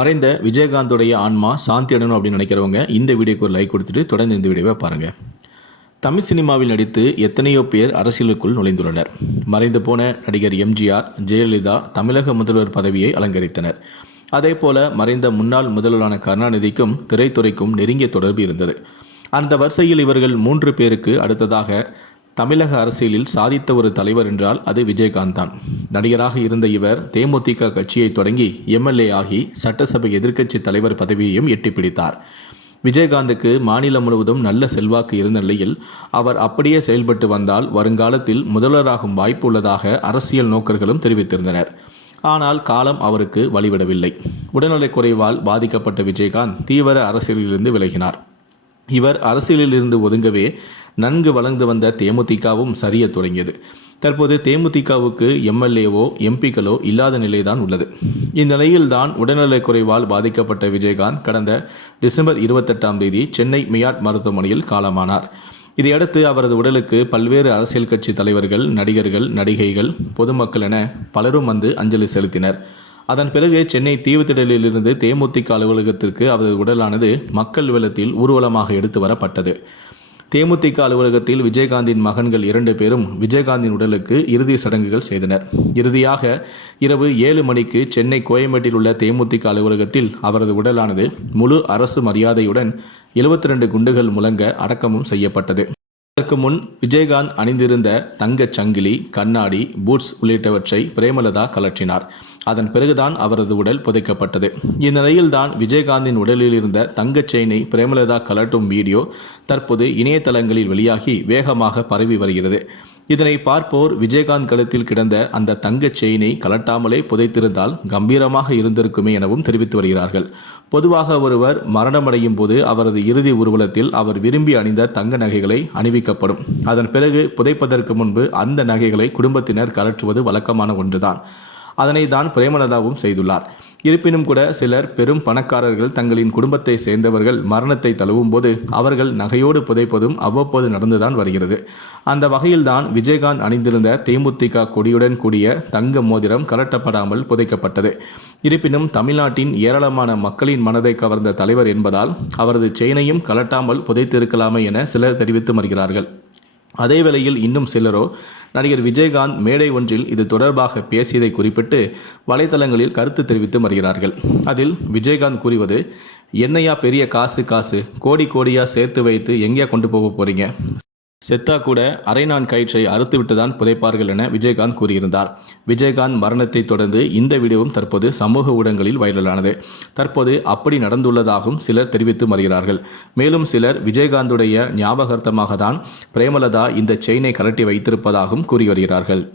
மறைந்த விஜயகாந்தோடைய ஆன்மா சாந்தி அடையணும் அப்படின்னு நினைக்கிறவங்க இந்த வீடியோக்கு ஒரு லைக் கொடுத்துட்டு தொடர்ந்து இந்த வீடியோவை பாருங்கள் தமிழ் சினிமாவில் நடித்து எத்தனையோ பேர் அரசியலுக்குள் நுழைந்துள்ளனர். மறைந்து போன நடிகர் எம்ஜிஆர் ஜெயலலிதா தமிழக முதல்வர் பதவியை அலங்கரித்தனர். அதேபோல மறைந்த முன்னாள் முதல்வரான கருணாநிதிக்கும் திரைத்துறைக்கும் நெருங்கிய தொடர்பு இருந்தது. அந்த வரிசையில் இவர்கள் மூன்று பேருக்கு அடுத்ததாக தமிழக அரசியலில் சாதித்த ஒரு தலைவர் என்றால் அது விஜயகாந்த் தான் நடிகராக இருந்த இவர் தேமுதிக கட்சியை தொடங்கி எம்எல்ஏ ஆகி சட்டசபை எதிர்க்கட்சி தலைவர் பதவியையும் எட்டி பிடித்தார். விஜயகாந்துக்கு மாநிலம் முழுவதும் நல்ல செல்வாக்கு இருந்த நிலையில் அவர் அப்படியே செயல்பட்டு வந்தால் வருங்காலத்தில் முதல்வராகும் வாய்ப்பு உள்ளதாக அரசியல் நோக்கர்களும் தெரிவித்திருந்தனர். ஆனால் காலம் அவருக்கு வழிவிடவில்லை. உடல்நலக் குறைவால் பாதிக்கப்பட்ட விஜயகாந்த் தீவிர அரசியலிலிருந்து விலகினார். இவர் அரசியலில் இருந்து ஒதுங்கவே நன்கு வளர்ந்து வந்த தேமுதிகவும் சரிய தொடங்கியது. தற்போது தேமுதிகவுக்கு எம்எல்ஏவோ எம்பிக்களோ இல்லாத நிலைதான் உள்ளது. இந்நிலையில்தான் உடல்நலக் குறைவால் பாதிக்கப்பட்ட விஜயகாந்த் கடந்த டிசம்பர் இருபத்தெட்டாம் தேதி சென்னை மியாட் மருத்துவமனையில் காலமானார். இதையடுத்து அவரது உடலுக்கு பல்வேறு அரசியல் கட்சி தலைவர்கள் நடிகர்கள் நடிகைகள் பொதுமக்கள் என பலரும் வந்து அஞ்சலி செலுத்தினர். அதன் பிறகு சென்னை தீவுத்திடலிலிருந்து தேமுதிக அலுவலகத்திற்கு அவரது உடலானது மக்கள் வெள்ளத்தில் ஊர்வலமாக எடுத்து வரப்பட்டது. தேமுதிக அலுவலகத்தில் விஜயகாந்தின் மகன்கள் இரண்டு பேரும் விஜயகாந்தின் உடலுக்கு இறுதி சடங்குகள் செய்தனர். இறுதியாக இரவு ஏழு மணிக்கு சென்னை கோயம்பேட்டில் உள்ள தேமுதிக அலுவலகத்தில் அவரது உடலானது முழு அரசு மரியாதையுடன் எழுபத்தி ரெண்டு குண்டுகள் முழங்க அடக்கமும் செய்யப்பட்டது. அதற்கு முன் விஜயகாந்த் அணிந்திருந்த தங்கச் சங்கிலி கண்ணாடி பூட்ஸ் உள்ளிட்டவற்றை பிரேமலதா கலற்றினார். அதன் பிறகுதான் அவரது உடல் புதைக்கப்பட்டது. இந்நிலையில்தான் விஜயகாந்தின் உடலில் இருந்த தங்கச் செயினை பிரேமலதா கலட்டும் வீடியோ தற்போது இணையதளங்களில் வெளியாகி வேகமாக பரவி வருகிறது. இதனை பார்ப்போர் விஜயகாந்த் கழுத்தில் கிடந்த அந்த தங்கச் செயினை கலட்டாமலே புதைத்திருந்தால் கம்பீரமாக இருந்திருக்குமே எனவும் தெரிவித்து வருகிறார்கள். பொதுவாக ஒருவர் மரணமடையும் போது அவரது இறுதி ஊர்வலத்தில் அவர் விரும்பி அணிந்த தங்க நகைகளை அணிவிக்கப்படும். அதன் பிறகு புதைப்பதற்கு முன்பு அந்த நகைகளை குடும்பத்தினர் கலற்றுவது வழக்கமான ஒன்றுதான். அதனை தான் பிரேமலதாவும் செய்துள்ளார். இருப்பினும் கூட சிலர் பெரும் பணக்காரர்கள் தங்களின் குடும்பத்தை சேர்ந்தவர்கள் மரணத்தை தழுவும் போது அவர்கள் நகையோடு புதைப்பதும் அவ்வப்போது நடந்துதான் வருகிறது. அந்த வகையில்தான் விஜயகாந்த் அணிந்திருந்த தேமுதிக கொடியுடன் கூடிய தங்க மோதிரம் கலட்டப்படாமல் புதைக்கப்பட்டது. இருப்பினும் தமிழ்நாட்டின் ஏராளமான மக்களின் மனதை கவர்ந்த தலைவர் என்பதால் அவரது செயினையும் கலட்டாமல் புதைத்திருக்கலாமே என சிலர் தெரிவித்து வருகிறார்கள் அதே வேளையில் இன்னும் சிலரோ நடிகர் விஜயகாந்த் மேடை ஒன்றில் இது தொடர்பாக பேசியதை குறிப்பிட்டு வலைதளங்களில் கருத்து தெரிவித்து வருகிறார்கள். அதில் விஜயகாந்த் கூறுவது என்னையா பெரிய காசு காசு கோடி கோடியா சேர்த்து வைத்து எங்கேயா கொண்டு போக போறீங்க? செத்தா கூட அரைநான் கயிற்றை அறுத்துவிட்டுதான் புதைப்பார்கள் என விஜயகாந்த் கூறியிருந்தார். விஜயகாந்த் மரணத்தை தொடர்ந்து இந்த வீடியோவும் தற்போது சமூக ஊடகங்களில் வைரலானது. தற்போது அப்படி நடந்துள்ளதாகவும் சிலர் தெரிவித்து வருகிறார்கள் மேலும் சிலர் விஜயகாந்துடைய ஞாபகார்த்தமாக தான் பிரேமலதா இந்த செயினை கலட்டி வைத்திருப்பதாகவும் கூறி வருகிறார்கள்.